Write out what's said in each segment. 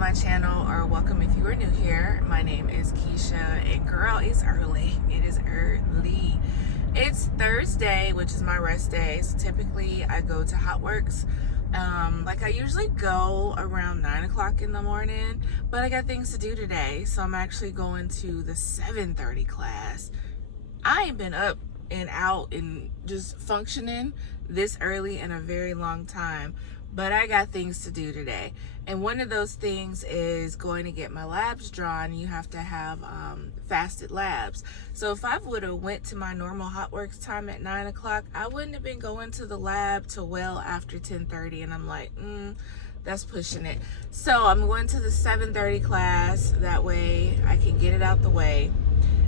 my channel, or welcome if you are new here. My name is Keisha, and girl, it's early. It is early. It's Thursday, which is my rest day. So typically I go to Hotworks. Like I usually go around 9 o'clock in the morning, but I got things to do today. So I'm actually going to the 7:30 class. I ain't been up and out and just functioning this early in a very long time, but I got things to do today. And one of those things is going to get my labs drawn. You have to have fasted labs. So if I would have went to my normal Hotworks time at 9 o'clock, I wouldn't have been going to the lab till well after 10:30. And I'm like, that's pushing it. So I'm going to the 7:30 class. That way I can get it out the way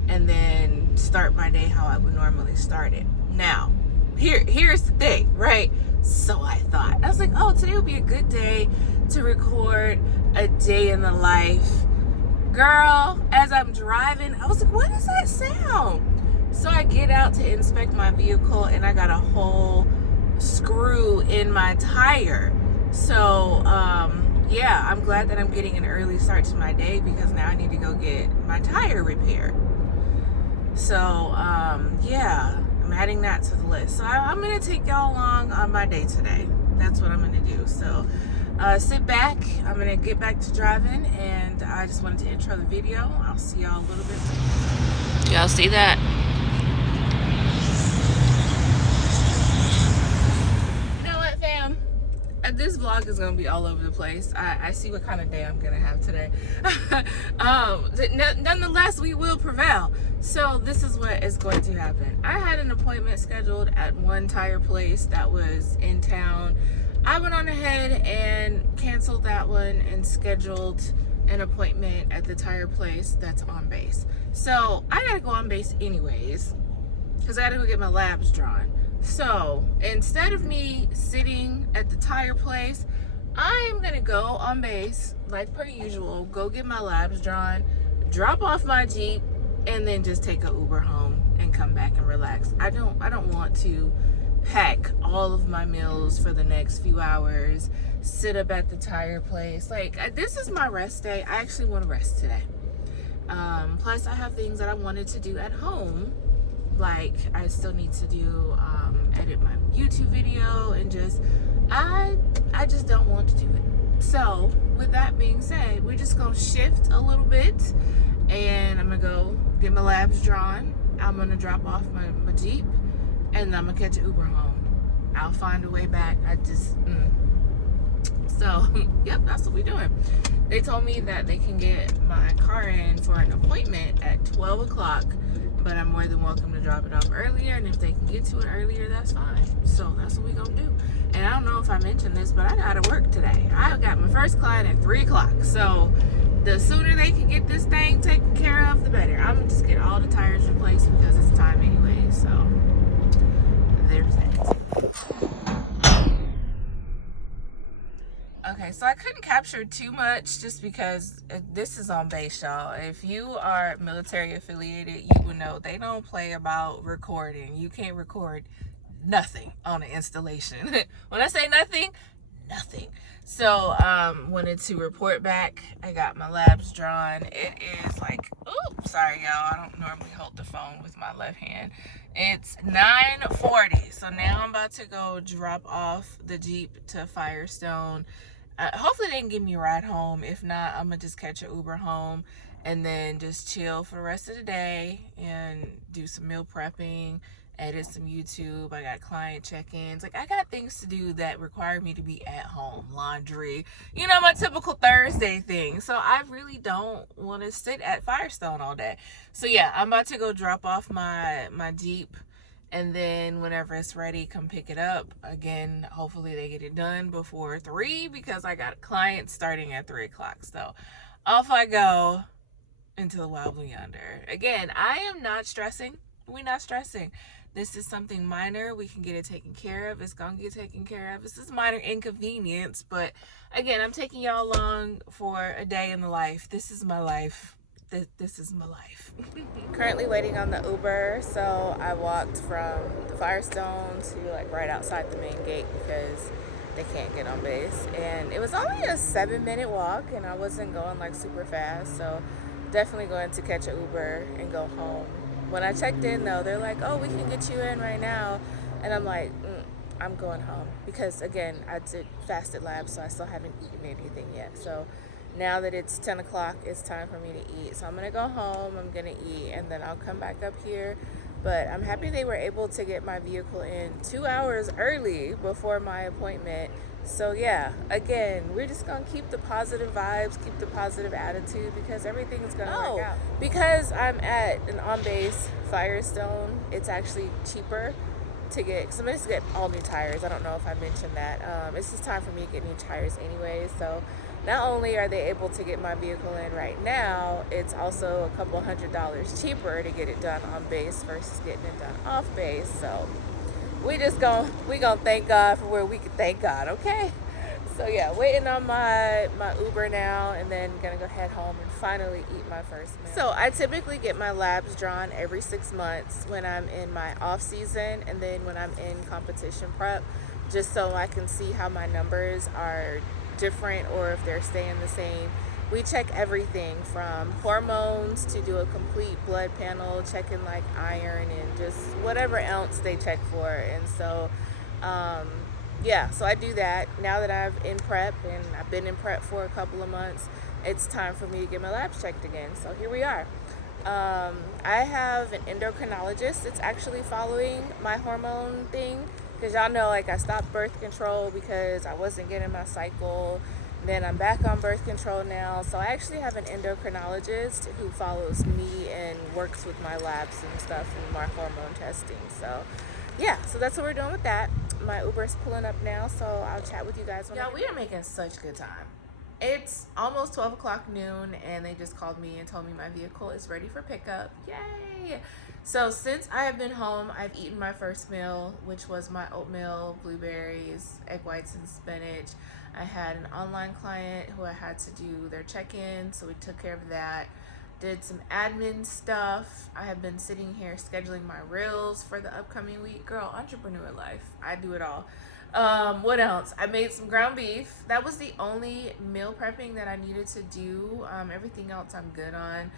and then start my day how I would normally start it. Now, here's the thing, right? So I thought, I was like, oh, today would be a good day to record a day in the life. Girl, as I'm driving, I was like, what is that sound? So I get out to inspect my vehicle, and I got a whole screw in my tire. So, yeah, I'm glad that I'm getting an early start to my day, because now I need to go get my tire repaired. So, yeah, I'm adding that to the list. So I'm going to take y'all along on my day today. That's what I'm going to do. So sit back. I'm going to get back to driving, and I just wanted to intro the video. I'll see y'all a little bit later. Y'all see that? You know what, fam? This vlog is going to be all over the place. I see what kind of day I'm going to have today. Nonetheless, we will prevail. So this is what is going to happen. I had an appointment scheduled at one tire place that was in town. I went on ahead and canceled that one and scheduled an appointment at the tire place that's on base. So I gotta go on base anyways, because I gotta go get my labs drawn. So instead of me sitting at the tire place, I am gonna go on base like per usual, go get my labs drawn, drop off my Jeep, and then just take an Uber home and come back and relax. I don't want to pack all of my meals for the next few hours, sit up at the tire place. Like, this is my rest day. I actually want to rest today. Plus I have things that I wanted to do at home. Like, I still need to do edit my YouTube video, and I just don't want to do it. So with that being said, we're just gonna shift a little bit, and I'm gonna go get my labs drawn. I'm gonna drop off my Jeep, and I'm gonna catch an Uber home. I'll find a way back. So, yep, that's what we're doing. They told me that they can get my car in for an appointment at 12 o'clock, but I'm more than welcome to drop it off earlier, and if they can get to it earlier, that's fine. So that's what we're gonna do. And I don't know if I mentioned this, but I gotta work today. I got my first client at 3 o'clock, so the sooner they can get this thing taken care of, the better. I'm gonna just get all the tires replaced because it's time anyway. So there's that. Okay, so I couldn't capture too much just because this is on base, y'all. If you are military affiliated, you will know they don't play about recording. You can't record nothing on an installation. When I say nothing, nothing. So wanted to report back. I got my labs drawn. It is like, oops, sorry y'all, I don't normally hold the phone with my left hand. It's 9:40, so now I'm about to go drop off the Jeep to Firestone. Hopefully they can give me a ride home. If not, I'm gonna just catch an Uber home and then just chill for the rest of the day and do some meal prepping, edit some YouTube. I got client check-ins. Like, I got things to do that require me to be at home. Laundry, you know, my typical Thursday thing. So I really don't want to sit at Firestone all day. So yeah, I'm about to go drop off my Jeep, and then whenever it's ready, come pick it up. Again, hopefully they get it done before 3, because I got clients starting at 3 o'clock. So off I go into the wild blue yonder. Again, I am not stressing. We're not stressing. This is something minor. We can get it taken care of. It's gonna get taken care of. This is minor inconvenience, but again, I'm taking y'all along for a day in the life. This is my life. This is my life. Currently waiting on the Uber, so I walked from the Firestone to like right outside the main gate, because they can't get on base. And it was only a 7-minute walk, and I wasn't going like super fast, so definitely going to catch an Uber and go home. When I checked in though, they're like, oh, we can get you in right now, and I'm like, I'm going home, because again, I did fasted labs, so I still haven't eaten anything yet. So now that it's 10 o'clock, it's time for me to eat. So I'm gonna go home, I'm gonna eat, and then I'll come back up here. But I'm happy they were able to get my vehicle in 2 hours early before my appointment. So yeah, again, we're just gonna keep the positive vibes, keep the positive attitude, because everything is gonna work out. Because I'm at an on-base Firestone, it's actually cheaper to get, because I'm going to get all new tires. I don't know if I mentioned that. It's just time for me to get new tires anyway. So not only are they able to get my vehicle in right now, it's also a couple $100 cheaper to get it done on base versus getting it done off base. So we gonna thank God for where we can thank God, okay? So yeah, waiting on my Uber now, and then gonna go head home and finally eat my first meal. So I typically get my labs drawn every 6 months when I'm in my off season, and then when I'm in competition prep, just so I can see how my numbers are different or if they're staying the same. We check everything from hormones to do a complete blood panel, checking like iron and just whatever else they check for. And so yeah, so I do that. Now that I'm in prep, and I've been in prep for a couple of months, it's time for me to get my labs checked again. So here we are. I have an endocrinologist that's actually following my hormone thing, because y'all know, like, I stopped birth control because I wasn't getting my cycle. Then I'm back on birth control now. So I actually have an endocrinologist who follows me and works with my labs and stuff and my hormone testing. So yeah, so that's what we're doing with that. My Uber's pulling up now, so I'll chat with you guys. Y'all, we are making such good time. It's almost 12 o'clock noon, and they just called me and told me my vehicle is ready for pickup. Yay! So since I have been home, I've eaten my first meal, which was my oatmeal, blueberries, egg whites, and spinach. I had an online client who I had to do their check-in, so we took care of that. Did some admin stuff. I have been sitting here scheduling my reels for the upcoming week. Girl, entrepreneur life. I do it all. What else? I made some ground beef. That was the only meal prepping that I needed to do. Everything else I'm good on.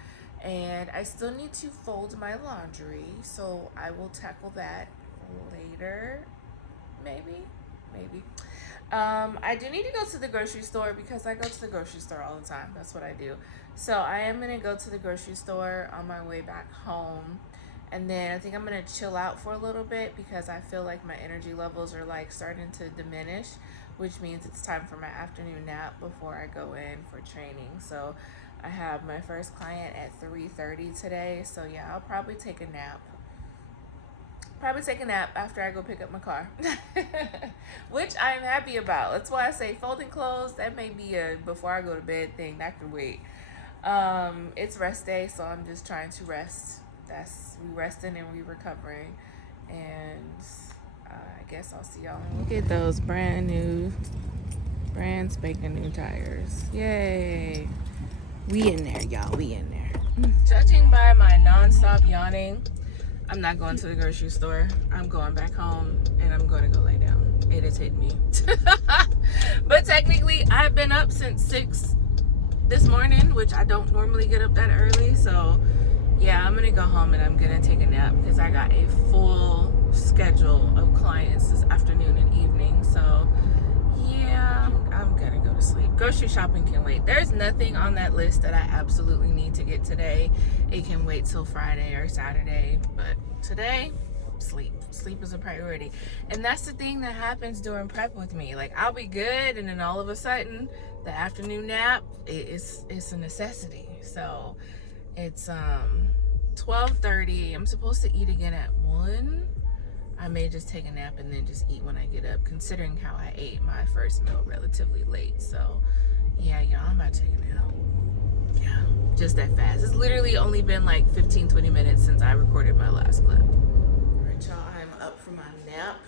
And I still need to fold my laundry, so I will tackle that later. Maybe. I do need to go to the grocery store, because I go to the grocery store all the time. That's what I do. So I am going to go to the grocery store on my way back home. And then I think I'm going to chill out for a little bit, because I feel like my energy levels are like starting to diminish, which means it's time for my afternoon nap before I go in for training. So I have my first client at 3:30 today. So yeah, I'll probably take a nap. After I go pick up my car, which I'm happy about. That's why I say folding clothes, that may be a before I go to bed thing. That could wait. It's rest day, so I'm just trying to rest. We resting and we recovering. And I guess I'll see y'all. Look at those brand spanking new tires. Yay. We in there, y'all. We in there. Judging by my non-stop yawning, I'm not going to the grocery store. I'm going back home, and I'm going to go lay down. Irritate me. But technically, I've been up since 6 this morning, which I don't normally get up that early. So yeah, I'm going to go home and I'm going to take a nap, because I got a full schedule of clients this afternoon and evening. So yeah, I'm going to go to sleep. Grocery shopping can wait. There's nothing on that list that I absolutely need to get today. It can wait till Friday or Saturday. But today, sleep. Sleep is a priority. And that's the thing that happens during prep with me. Like, I'll be good, and then all of a sudden, the afternoon nap, it's a necessity. So it's 12:30. I'm supposed to eat again at 1. I may just take a nap and then just eat when I get up, considering how I ate my first meal relatively late. So yeah, y'all, I'm about to take a nap. Yeah, just that fast. It's literally only been like 15-20 minutes since I recorded my last clip. All right, y'all, I'm up from my nap.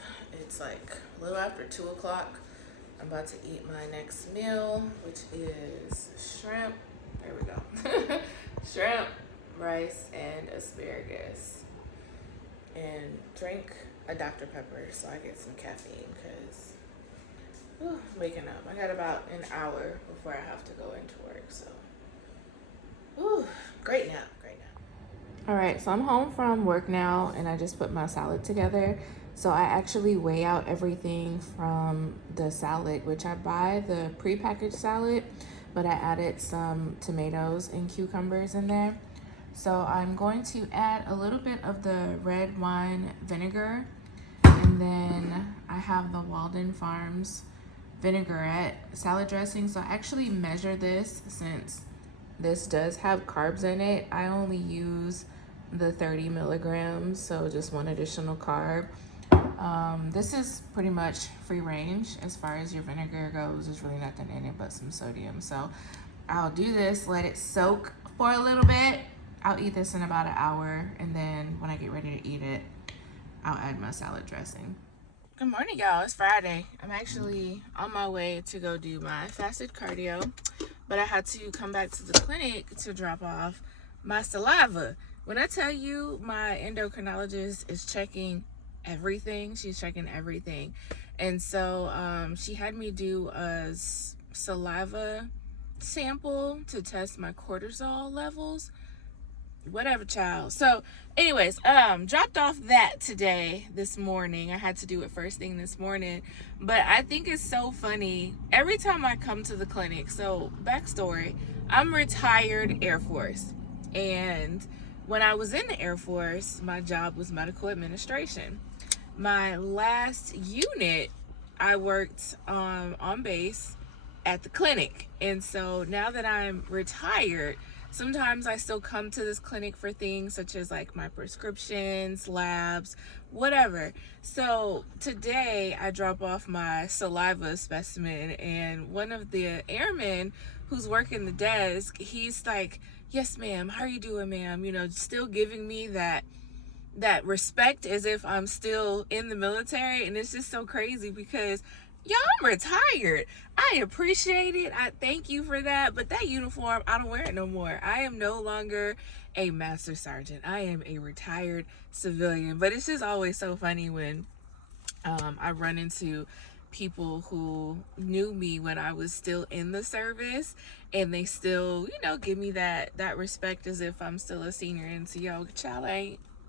It's like a little after 2 o'clock. I'm about to eat my next meal, which is shrimp. There we go. Shrimp, rice, and asparagus. And drink a Dr. Pepper so I get some caffeine, because Whew, waking up. I got about an hour before I have to go into work, so. Whew, great nap, great nap. All right, so I'm home from work now, and I just put my salad together. So I actually weigh out everything from the salad, which I buy the prepackaged salad, but I added some tomatoes and cucumbers in there. So I'm going to add a little bit of the red wine vinegar, and then I have the Walden Farms vinaigrette salad dressing. So I actually measure this since this does have carbs in it. I only use the 30 milligrams, so just one additional carb. This is pretty much free range as far as your vinegar goes. There's really nothing in it but some sodium. So I'll do this, let it soak for a little bit. I'll eat this in about an hour, and then when I get ready to eat it, I'll add my salad dressing. Good morning, y'all. It's Friday. I'm actually on my way to go do my fasted cardio, but I had to come back to the clinic to drop off my saliva. When I tell you my endocrinologist is checking everything, she's checking everything. And so she had me do a saliva sample to test my cortisol levels. Whatever, child. So anyways, dropped off that this morning. I had to do it first thing this morning, but I think it's so funny every time I come to the clinic. So backstory, I'm retired Air Force, and when I was in the Air Force, my job was medical administration. My last unit, I worked on base at the clinic. And so now that I'm retired, sometimes I still come to this clinic for things such as like my prescriptions, labs, whatever. So today I drop off my saliva specimen, and one of the airmen who's working the desk, he's like, "Yes, ma'am, how are you doing, ma'am?" You know, still giving me that respect as if I'm still in the military. And it's just so crazy because y'all, I'm retired. I appreciate it. I thank you for that. But that uniform, I don't wear it no more. I am no longer a master sergeant. I am a retired civilian. But it's just always so funny when I run into people who knew me when I was still in the service, and they still, you know, give me that respect as if I'm still a senior. And so, yo, child,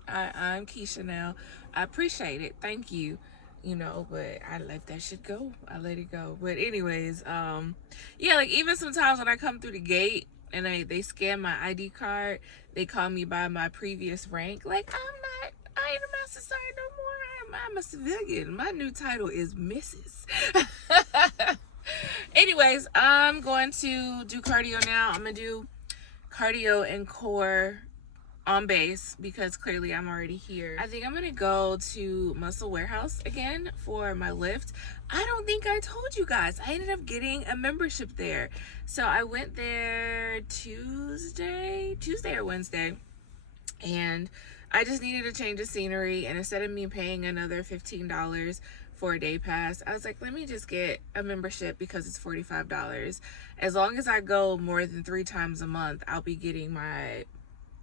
I'm Keisha now. I appreciate it. Thank you. You know, but I let that shit go. I let it go. But anyways, yeah, like even sometimes when I come through the gate and they scan my ID card, they call me by my previous rank. Like, I ain't a master sergeant no more. I'm a civilian. My new title is Mrs. Anyways, I'm going to do cardio now. I'm gonna do cardio and core on base because clearly I'm already here. I think I'm gonna go to Muscle Warehouse again for my lift. I don't think I told you guys, I ended up getting a membership there. So I went there Tuesday or Wednesday, and I just needed a change of scenery. And instead of me paying another $15 for a day pass, I was like, let me just get a membership because it's $45. As long as I go more than 3 times a month, I'll be getting my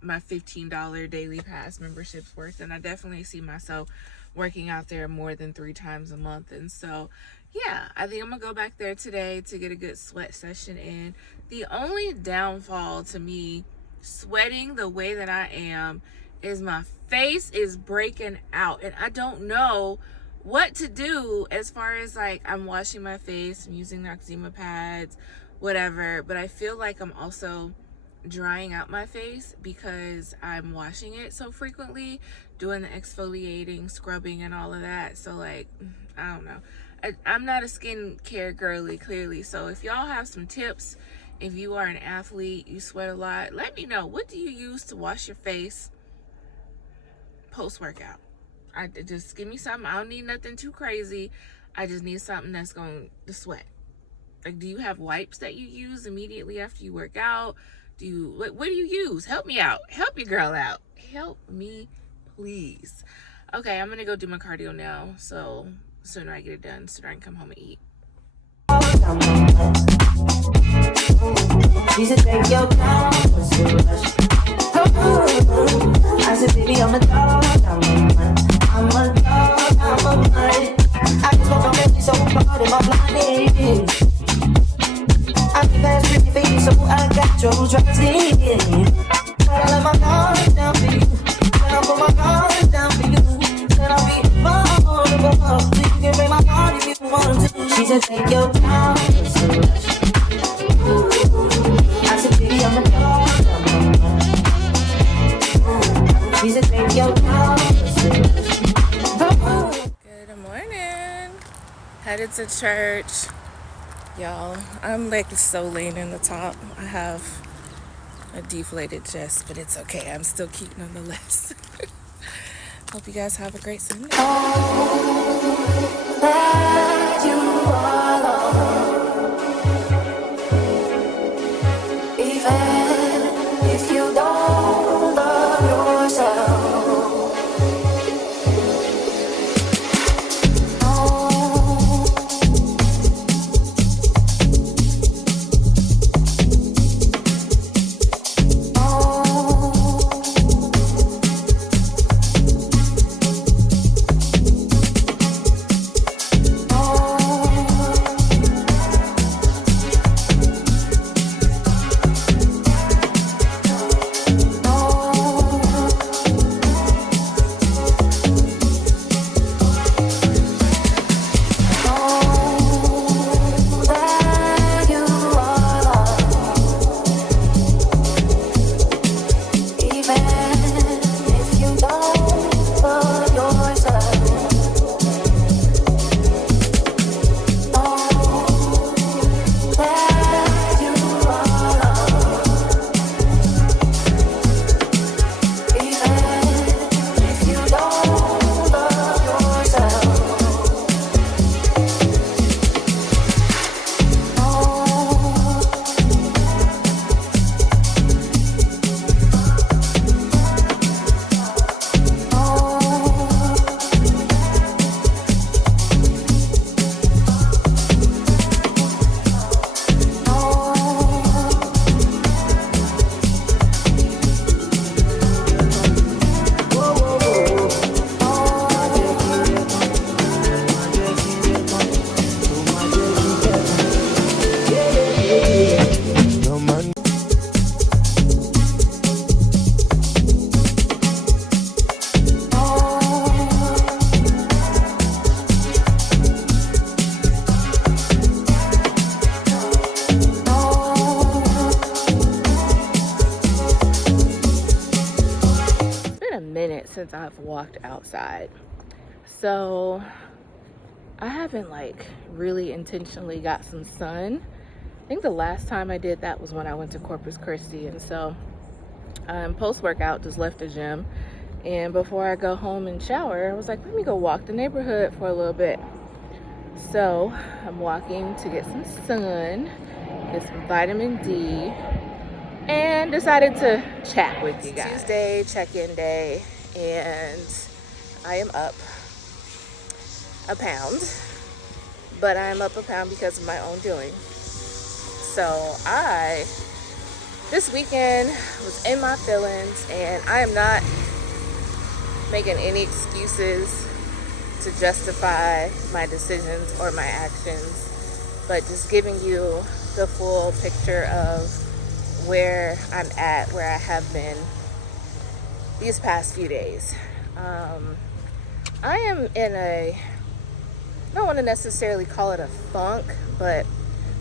$15 daily pass memberships worth. And I definitely see myself working out there more than 3 times a month. And so yeah, I think I'm gonna go back there today to get a good sweat session in. The only downfall to me sweating the way that I am is my face is breaking out, and I don't know what to do as far as like I'm washing my face, I'm using Noxzema pads, whatever, but I feel like I'm also drying out my face because I'm washing it so frequently, doing the exfoliating, scrubbing, and all of that. So like, I don't know. I'm not a skincare girly, clearly. So if y'all have some tips, if you are an athlete, you sweat a lot, let me know. What do you use to wash your face post-workout? Just give me something. I don't need nothing too crazy. I just need something that's going to sweat. Like, do you have wipes that you use immediately after you work out? What do you use? Help me out. Help your girl out. Help me, please. Okay, I'm gonna go do my cardio now. So the sooner I get it done, the sooner I can come home and eat. Take your time, I said, baby, I'm a dog, I'm a dog, I just want to make you so proud of my blinding. said take your time. I said baby I'm a dog. She said take your time. Good morning. Headed to church. Y'all, I'm like so lean in the top. I have a deflated chest, but it's okay. I'm still cute nonetheless. Hope you guys have a great Sunday. Oh, that you are alone. Even if you don't love yourself. Since I've walked outside, so I haven't like really intentionally got some sun. I think the last time I did that was when I went to Corpus Christi, and so post-workout just left the gym, and before I go home and shower I was like, let me go walk the neighborhood for a little bit. So I'm walking to get some sun, get some vitamin D, and decided to chat with you guys. Tuesday check-in day, and I am up a pound, but I'm up a pound because of my own doing. So this weekend was in my feelings, and I am not making any excuses to justify my decisions or my actions, but just giving you the full picture of where I'm at, where I have been these past few days. I am in I don't want to necessarily call it a funk, but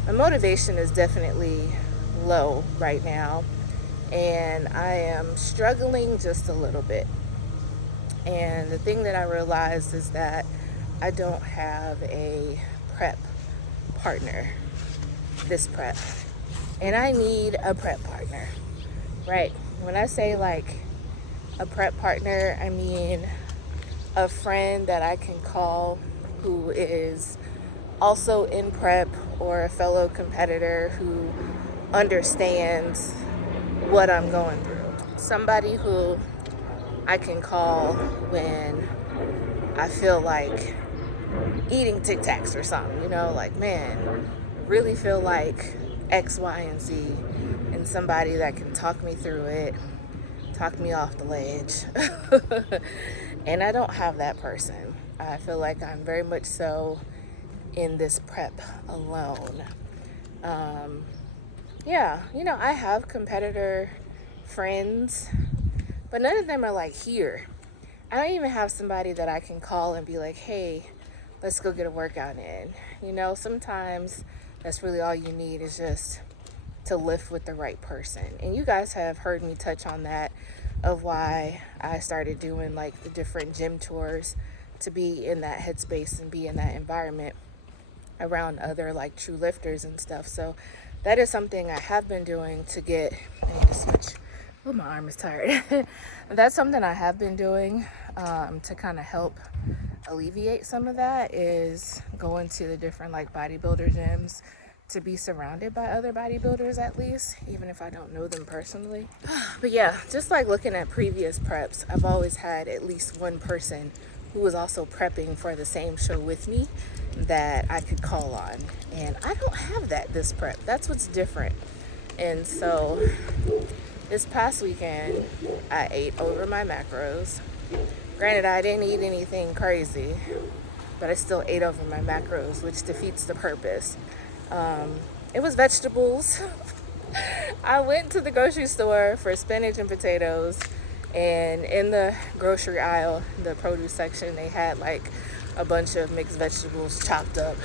my motivation is definitely low right now, and I am struggling just a little bit. And the thing that I realized is that I don't have a prep partner this prep, and I need a prep partner, right? When I say like a prep partner, I mean a friend that I can call who is also in prep, or a fellow competitor who understands what I'm going through. Somebody who I can call when I feel like eating Tic Tacs or something, you know, like, man, I really feel like X, Y, and Z, and somebody that can talk me through it, talk me off the ledge. And I don't have that person. I feel like I'm very much so in this prep alone. Yeah, you know, I have competitor friends, but none of them are like here. I don't even have somebody that I can call and be like, hey, let's go get a workout in. You know, sometimes that's really all you need, is just to lift with the right person. And you guys have heard me touch on that, of why I started doing like the different gym tours, to be in that headspace and be in that environment around other like true lifters and stuff. So that is something I have been doing to get, I need to switch. Oh, my arm is tired. That's something I have been doing to kind of help alleviate some of that, is going to the different like bodybuilder gyms, to be surrounded by other bodybuilders, at least, even if I don't know them personally. But yeah, just like looking at previous preps, I've always had at least one person who was also prepping for the same show with me that I could call on. And I don't have that this prep. That's what's different. And so this past weekend, I ate over my macros. Granted, I didn't eat anything crazy, but I still ate over my macros, which defeats the purpose. It was vegetables. I went to the grocery store for spinach and potatoes, and in the grocery aisle, the produce section, they had like a bunch of mixed vegetables chopped up,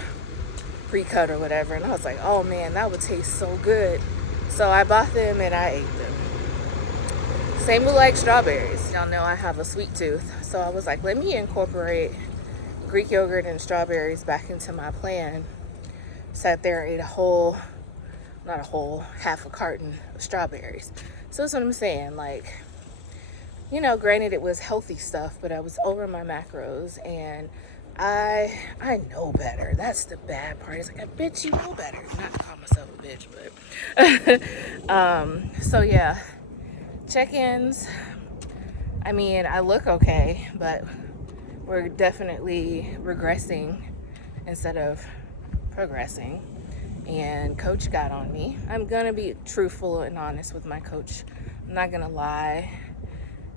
pre-cut or whatever, and I was like, oh man, that would taste so good. So I bought them and I ate them. Same with like strawberries. Y'all know I have a sweet tooth, so I was like, let me incorporate Greek yogurt and strawberries back into my plan. Sat there and ate half a carton of strawberries. So that's what I'm saying. Like, you know, granted it was healthy stuff, but I was over my macros, and I know better. That's the bad part. It's like, I bet you know better. Not to call myself a bitch, but so yeah, check-ins. I mean, I look okay, but we're definitely regressing instead of progressing. And coach got on me. I'm gonna be truthful and honest with my coach. I'm not gonna lie.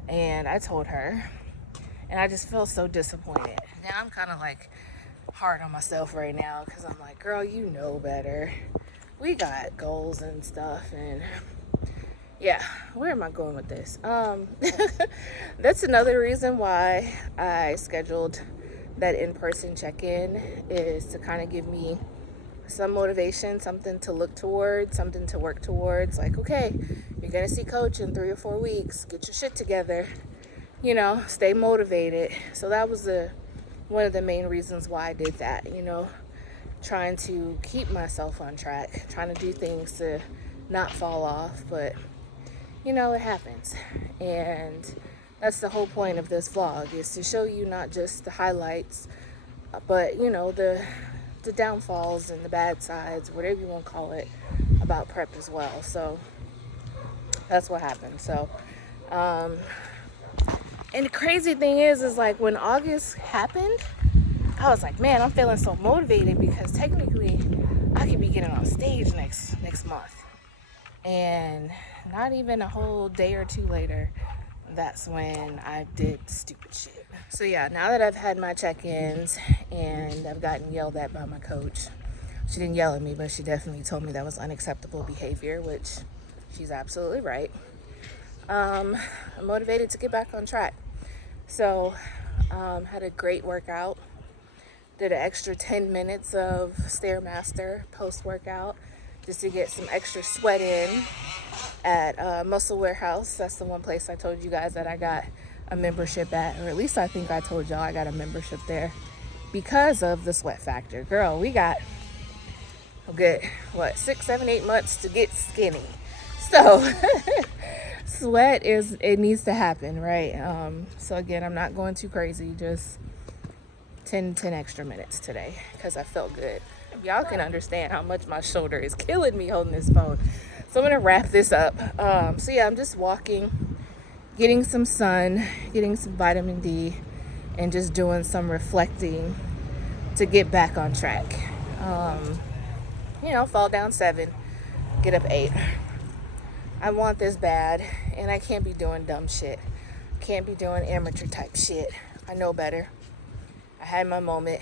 And I told her, and I just feel so disappointed. Now I'm kind of like hard on myself right now, because I'm like, girl, you know better. We got goals and stuff, and yeah, where am I going with this? That's another reason why I scheduled that in-person check-in, is to kind of give me some motivation, something to look towards, something to work towards. Like, okay, you're gonna see coach in 3 or 4 weeks, get your shit together, you know, stay motivated. So that was one of the main reasons why I did that, you know, trying to keep myself on track, trying to do things to not fall off. But you know, it happens, and that's the whole point of this vlog, is to show you not just the highlights, but you know, the downfalls and the bad sides, whatever you want to call it, about prep as well. So that's what happened. So and the crazy thing is like, when August happened, I was like, man, I'm feeling so motivated, because technically I could be getting on stage next month. And not even a whole day or two later, that's when I did stupid shit. So yeah, now that I've had my check-ins and I've gotten yelled at by my coach, she didn't yell at me, but she definitely told me that was unacceptable behavior, which she's absolutely right. I'm motivated to get back on track. So had a great workout, did an extra 10 minutes of Stairmaster post-workout, just to get some extra sweat in at Muscle Warehouse. That's the one place I told you guys that I got a membership at, or at least I think I told y'all I got a membership there because of the sweat factor. Girl, we got a good, 6, 7, 8 months to get skinny. So sweat it needs to happen, right? So again, I'm not going too crazy, just 10 extra minutes today, because I felt good. Y'all can understand how much my shoulder is killing me holding this phone. So I'm gonna wrap this up. So yeah, I'm just walking, getting some sun, getting some vitamin D, and just doing some reflecting to get back on track. You know, fall down 7, get up 8. I want this bad, and I can't be doing dumb shit. Can't be doing amateur type shit. I know better. I had my moment.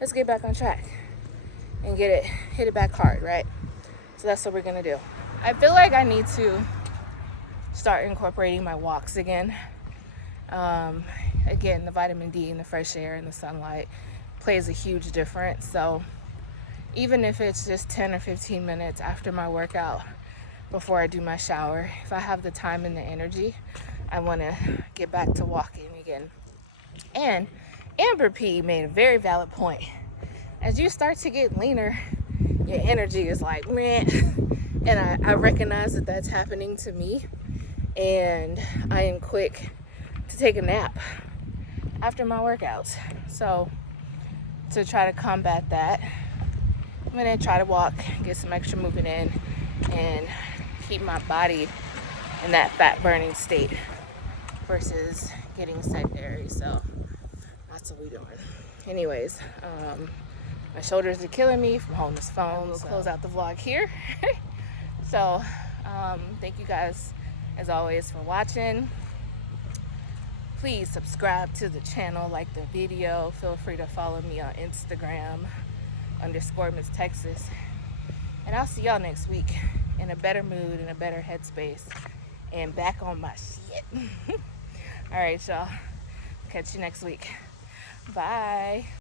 Let's get back on track and hit it back hard, right? So that's what we're gonna do. I feel like I need to start incorporating my walks again. Again, the vitamin D and the fresh air and the sunlight plays a huge difference. So even if it's just 10 or 15 minutes after my workout, before I do my shower, if I have the time and the energy, I want to get back to walking again. And Amber P made a very valid point. As you start to get leaner, your energy is like, man. And I recognize that that's happening to me. And I am quick to take a nap after my workouts. So to try to combat that, I'm gonna try to walk, get some extra movement in, and keep my body in that fat burning state versus getting sedentary. So that's what we're doing. Anyways, my shoulders are killing me from holding this phone. We'll close out the vlog here. So thank you guys as always for watching. Please subscribe to the channel, like the video. Feel free to follow me on Instagram _Miss Texas. And I'll see y'all next week in a better mood, in a better headspace, and back on my shit. All right, y'all. Catch you next week. Bye.